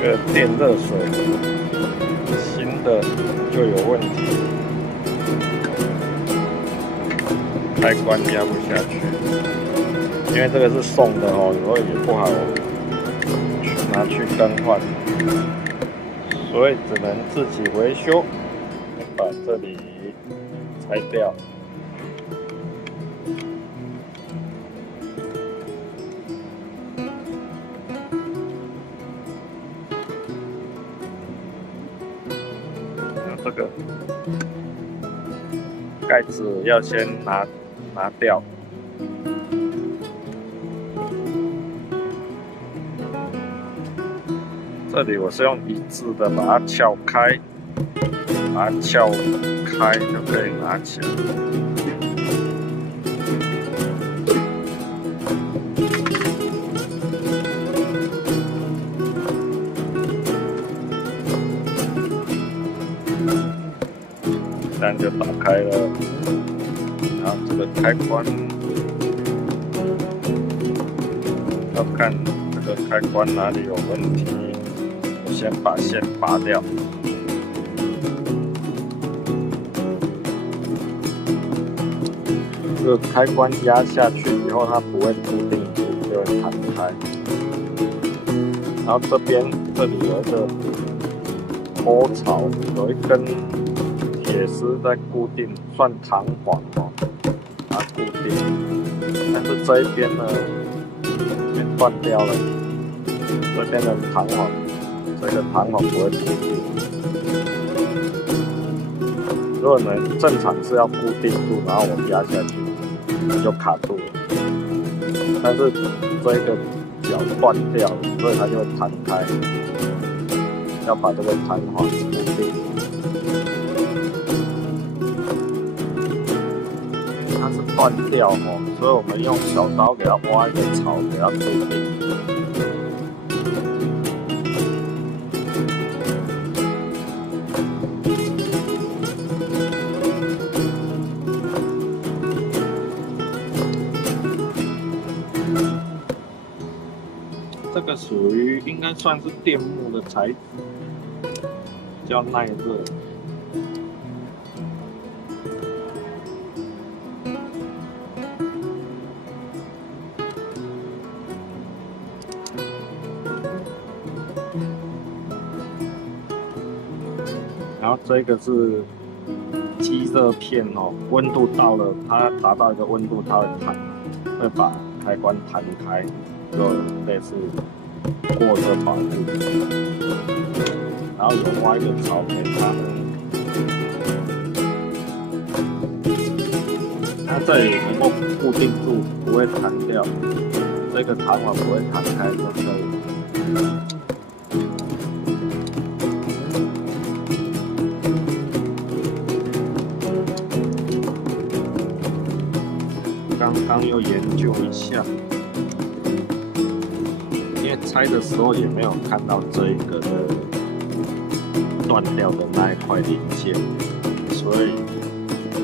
个电热水新的就有问题，开关压不下去，因为这个是送的哦，所以也不好拿去更换，所以只能自己维修，把这里拆掉。这个盖子要先拿掉，这里我是用一致的把它撬开，就可以拿起来。这样就打开了，然后这个开关要看这个开关哪里有问题，我先把线拔掉。这个开关压下去以后，它不会固定住，就会弹开。然后这里有一个沟槽，有一根铁丝在固定，算弹簧哦，把它固定。但是这一边呢，断掉了，这边的弹簧，这个弹簧不会固定。如果能正常是要固定住，然后我压下去，就卡住了。但是这个角断掉了，所以它就会弹开。要把这个弹簧固定。它是断掉哦，所以我们用小刀给它挖一个槽，给它固定。这个属于应该算是电木的材质，比较耐热。然后这个是积热片哦，温度到了，它达到一个温度，它会把开关弹开，就类似过热保护。然后有挖一个槽给它，它这里能够固定住，不会弹掉，这个弹簧不会弹开就可以。刚刚又研究一下，因为拆的时候也没有看到这一个的断掉的那一块零件，所以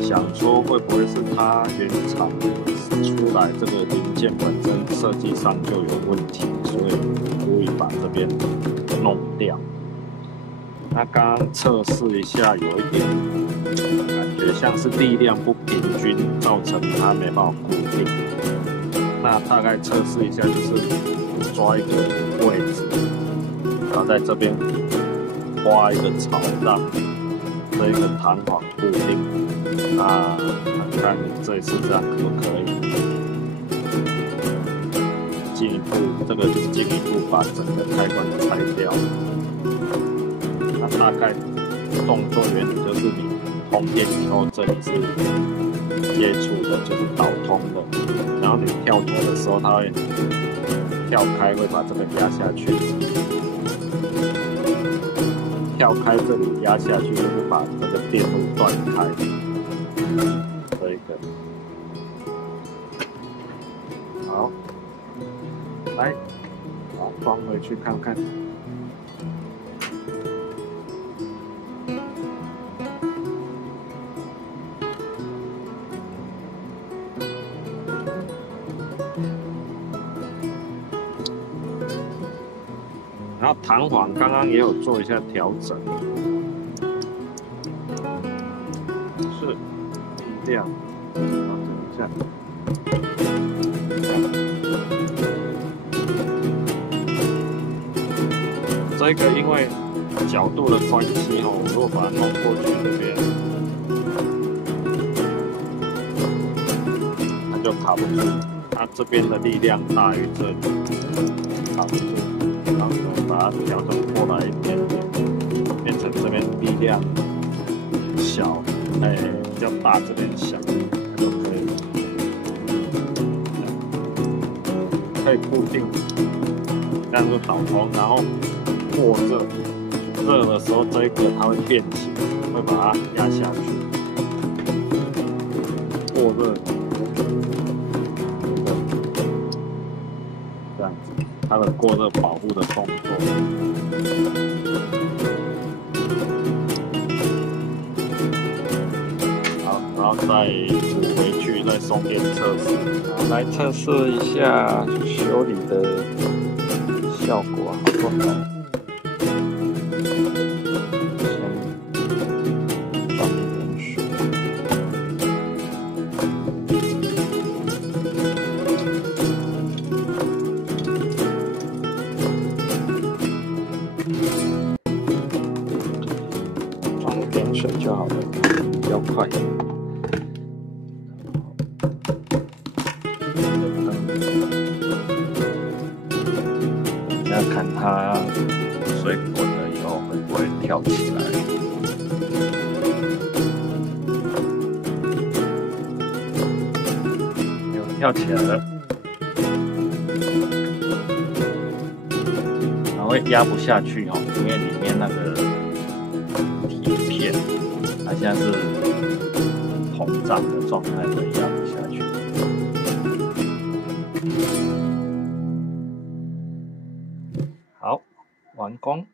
想说会不会是它原厂出来这个零件本身设计上就有问题，所以故意把这边弄掉。那刚刚测试一下，有一点感觉像是力量不平均，造成它没办法固定。那大概测试一下，就是抓一个位置，然后在这边挖一个槽，让这个弹簧固定。那看这一次这样可不可以？进一步把整个开关拆掉。那大概动作原理就是你通电以后，这里是接触的，就是导通的。然后你跳脱的时候，它会跳开，会把这个压下去。跳开这里压下去，就是把这个电路断开。这一个，好，来，把它装回去看看。然然后弹簧刚刚也有做一下调整，是这样。等一下，这个因为角度的关系哦，如果把它弄过去这边，它就卡不住。它这边的力量大于这里，卡不住。然后把它调整过来一点点，变成这边力量小，比较大，这边小，就可以了。可以固定，这样就导通，然后过热的时候，这一个它会变形，会把它压下去。过热，这样子，它的过热保护的动作。好，然后再补回去，再松电测试。好，来测试一下修理的效果好不好？装点水就好了，比较快。要看它水滚了以后会不会跳起来。有跳起来了，然后会压不下去哦，因为里面那个铁片，它现在是膨胀的状态，所以压不下去。好，完工。